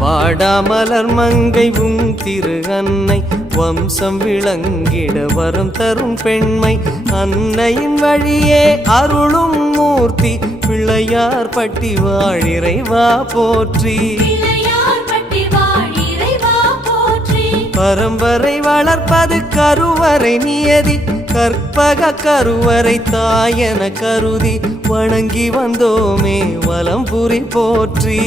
வாடாமலர் மங்கை உன் திரு அன்னை வம்சம் விளங்கிட வரும் தரும் பெண்மை. அன்னையின் வழியே அருளும் மூர்த்தி பிள்ளையார் பட்டி வாழிறைவா போற்றி. பரம்பரை வளர்ப்பது கருவறை நியதி கற்பக கருவறை தாயன கருதி வணங்கி வந்தோமே வலம் புரி போற்றி.